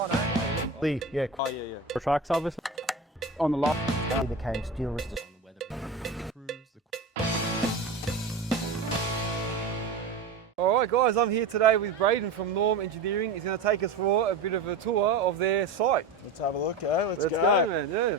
Oh, no. Yeah. Oh, yeah. For trucks, obviously. On the lot. He became steel resistant. Alright guys, I'm here today with Braden from Norm Engineering. He's going to take us for a bit of a tour of their site. Let's have a look, eh? Let's go. Man, yeah.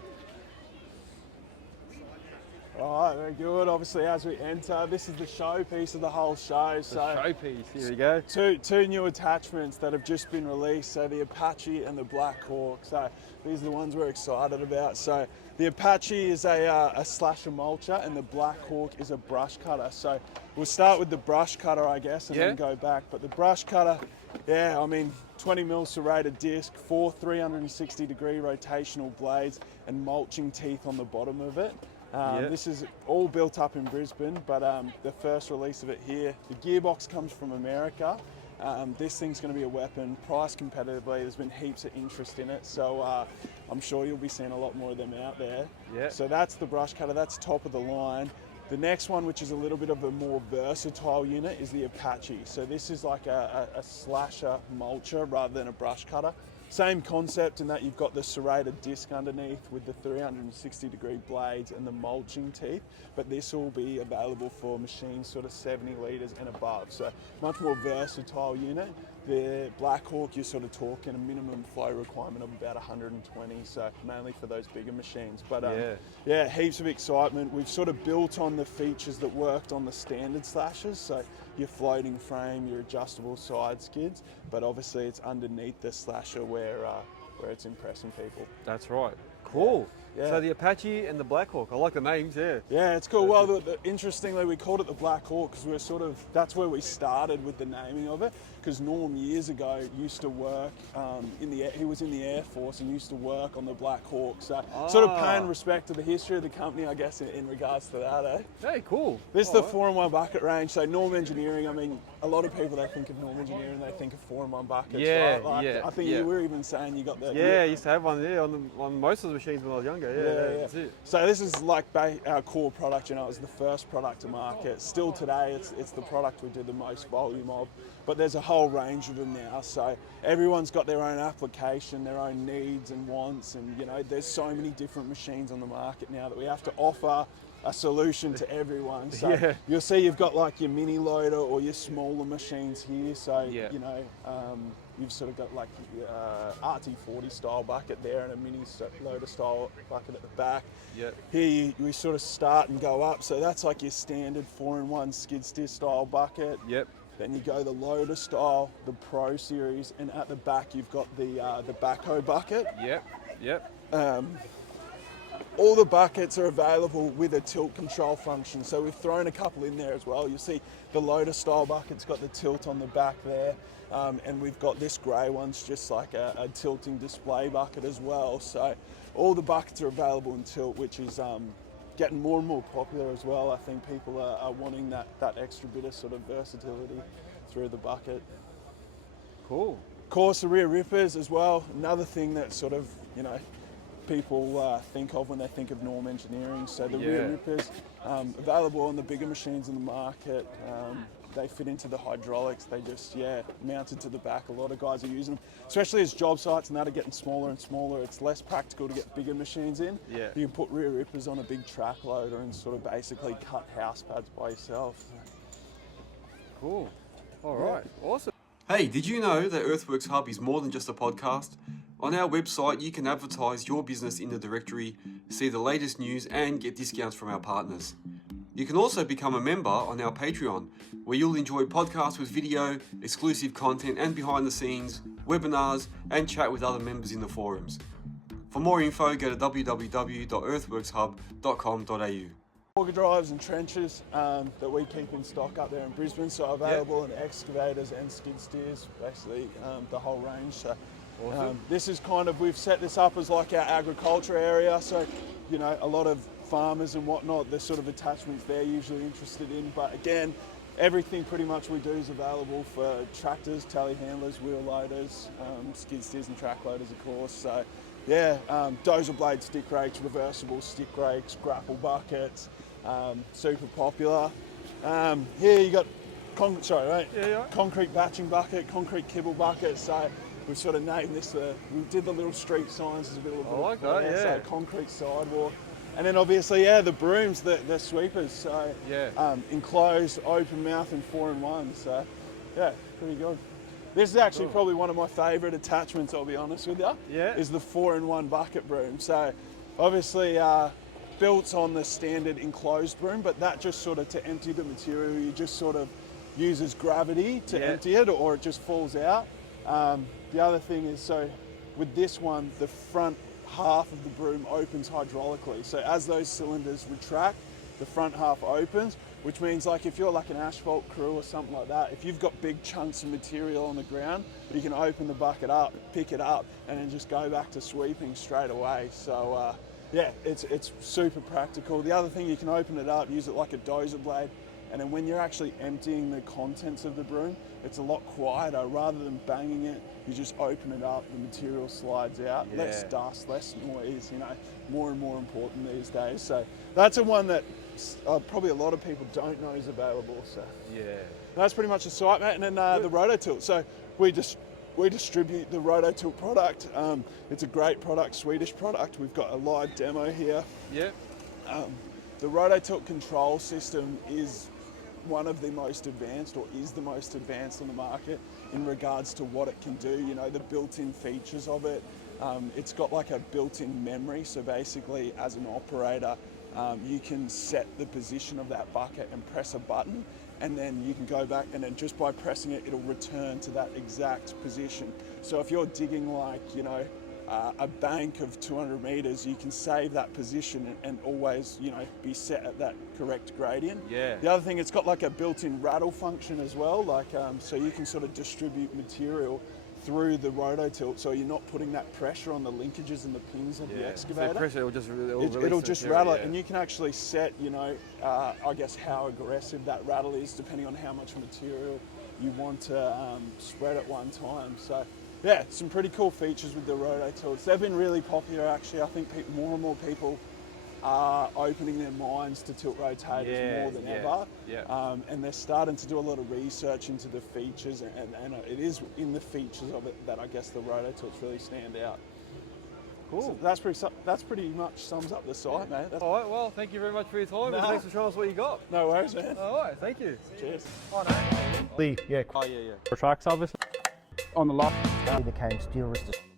Alright, very good. Obviously, as we enter, this is the showpiece of the whole show. The showpiece, here we go. Two new attachments that have just been released, so the Apache and the Black Hawk. So these are the ones we're excited about. So the Apache is a slasher mulcher and the Black Hawk is a brush cutter. So we'll start with the brush cutter, I guess, and then go back. But the brush cutter, yeah, I mean, 20mm serrated disc, 4 360-degree rotational blades and mulching teeth on the bottom of it. This is all built up in Brisbane, but the first release of it here, the gearbox comes from America. This thing's going to be a weapon, priced competitively. There's been heaps of interest in it, so I'm sure you'll be seeing a lot more of them out there. Yeah. So that's the brush cutter, that's top of the line. The next one, which is a little bit of a more versatile unit, is the Apache. So this is like a slasher mulcher rather than a brush cutter. Same concept in that you've got the serrated disc underneath with the 360-degree blades and the mulching teeth, but this will be available for machines sort of 70 litres and above. So much more versatile unit. The Black Hawk, you're sort of talking a minimum flow requirement of about 120, so mainly for those bigger machines. But yeah, heaps of excitement. We've sort of built on the features that worked on the standard slashers, so your floating frame, your adjustable side skids, but obviously it's underneath the slasher where it's impressing people. That's right. Cool. Yeah. So the Apache and the Black Hawk, I like the names, yeah. Yeah, it's cool. Well, interestingly, we called it the Black Hawk because that's where we started with the naming of it. Because Norm years ago used to work he was in the Air Force and used to work on the Black Hawk. So sort of paying respect to the history of the company, I guess, in regards to that, eh? Hey, cool. This is the 4-in-1 bucket range. So Norm Engineering, I mean, a lot of people, they think of Norm Engineering, they think of 4-in-1 buckets, right? Like, I think you were even saying you got the... Yeah, I used to have one, on most of the machines when I was younger, yeah. That's it. So this is like our core product, you know, it was the first product to market. Still today, it's the product we do the most volume of, but there's a whole range of them now. So everyone's got their own application, their own needs and wants, and you know, there's so many different machines on the market now that we have to offer a solution to everyone. So you'll see you've got like your mini loader or your smaller machines here. So, you know, you've sort of got like RT40 style bucket there and a mini loader style bucket at the back. Here we sort of start and go up. So that's like your standard 4-in-1 skid steer style bucket. Then you go the loader style, the Pro series, and at the back you've got the backhoe bucket. All the buckets are available with a tilt control function, so we've thrown a couple in there as well. You'll see the loader style bucket's got the tilt on the back there, and we've got this grey one's just like a tilting display bucket as well. So all the buckets are available in tilt, which is getting more and more popular as well. I think people are wanting that extra bit of sort of versatility through the bucket. Cool. Of course, the rear rippers as well, another thing that sort of, you know, people think of when they think of Norm Engineering. So the rear rippers, available on the bigger machines in the market. They fit into the hydraulics. They just, mounted to the back. A lot of guys are using them, especially as job sites and that are getting smaller and smaller. It's less practical to get bigger machines in. You can put rear rippers on a big track loader and sort of basically cut house pads by yourself. Cool. All right. Awesome. Hey, did you know that Earthworks Hub is more than just a podcast? On our website, you can advertise your business in the directory, see the latest news, and get discounts from our partners. You can also become a member on our Patreon, where you'll enjoy podcasts with video, exclusive content and behind the scenes, webinars, and chat with other members in the forums. For more info, go to www.earthworkshub.com.au. Auger drives and trenches that we keep in stock up there in Brisbane, so available in excavators and skid steers, basically the whole range. So this is kind of, we've set this up as like our agriculture area, so you know, a lot of farmers and whatnot, the sort of attachments they're usually interested in, but again, everything pretty much we do is available for tractors, telehandlers, wheel loaders, skid steers and track loaders of course. So dozer blade stick rakes, reversible stick rakes, grapple buckets, super popular. Here you got concrete batching bucket, concrete kibble bucket. So we've sort of named this, we did the little street signs as a bit of I like that, yeah. So concrete sidewalk. And then obviously, yeah, the brooms, the sweepers. So Yeah. enclosed, open mouth and 4-in-1. So yeah, pretty good. This is actually probably one of my favourite attachments, I'll be honest with you. Yeah. Is the 4-in-1 bucket broom. So obviously built on the standard enclosed broom, but that just sort of to empty the material, you just sort of uses gravity to empty it, or it just falls out. The other thing is, so with this one, the front half of the broom opens hydraulically. So as those cylinders retract, the front half opens, which means like if you're like an asphalt crew or something like that, if you've got big chunks of material on the ground, you can open the bucket up, pick it up, and then just go back to sweeping straight away. So yeah, it's super practical. The other thing, you can open it up, use it like a dozer blade, and then when you're actually emptying the contents of the broom, it's a lot quieter. Rather than banging it, you just open it up, the material slides out, less dust, less noise, you know, more and more important these days. So that's a one that probably a lot of people don't know is available. So Yeah. that's pretty much the site, mate. And then the Rototilt. So we distribute the Rototilt product. It's a great product, Swedish product. We've got a live demo here. Yeah. The Rototilt control system is one of the most advanced, or is the most advanced on the market in regards to what it can do, you know, the built-in features of it. It's got like a built-in memory, so basically as an operator, you can set the position of that bucket and press a button, and then you can go back, and then just by pressing it, it'll return to that exact position. So if you're digging like, you know, a bank of 200 meters, you can save that position and always, you know, be set at that correct gradient. Yeah. The other thing, it's got like a built-in rattle function as well, like so you can sort of distribute material through the Rototilt, so you're not putting that pressure on the linkages and the pins of the excavator. So pressure, it'll just It'll just rattle it, and you can actually set, you know, I guess how aggressive that rattle is depending on how much material you want to spread at one time. So yeah, some pretty cool features with the Rototilts. They've been really popular actually. I think more and more people are opening their minds to tilt rotators more than ever. Yeah. And they're starting to do a lot of research into the features, and it is in the features of it that I guess the Rototilts really stand out. Cool. So that's pretty much sums up the site, mate. All right, well, thank you very much for your time. Nah. Thanks for showing us what you got. No worries, man. All right, thank you. Cheers. Oh, no. Yeah. Oh, yeah. For trucks, obviously. On the lot. He became steel resistant.